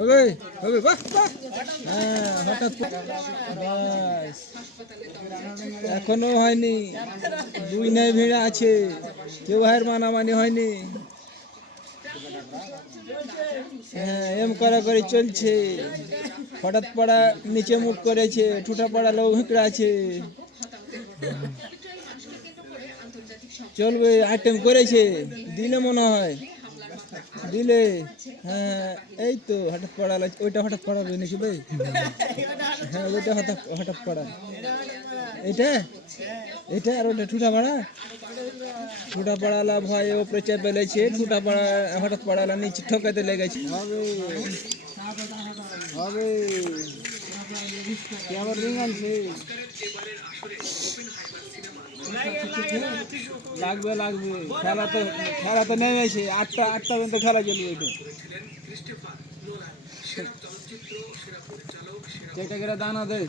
হবে হবে বাহ বাহ। হ্যাঁ হঠাৎ বাস এখনো হয়নি, দুই নাই ভিড়ে আছে, কেউ হার মানামানি হয়নি। হ্যাঁ এম করা করে চলছে। হঠাৎ পড়া নিচে মুখ করেছে, ঠুটা পড়া লোক ভিঁকড়া আছে। চলবে, আইটেম করেছে, দিলে মনে হয় দিলে। হ্যাঁ এই তো হঠাৎ পড়ালো, ওইটা হঠাৎ পড়াবে নাকি ভাই? হ্যাঁ ওইটা হঠাৎ হঠাৎ পড়া, এটা এটা আর ওটা ঠুটা পাড়া। ঠুটা পাড়ালা ভয়ে ওপরে চেপে লেছে, ঠুটা পাড়া হঠাৎ পড়ালা নিচে ঠকাতে লেগেছে। হবে হবে, কি আবার রিং আনছে? লাগবে লাগবে, খেলা তো নেমেছে, আটটা পর্যন্ত খেলা চলবে। এটা কেটা দানা দে।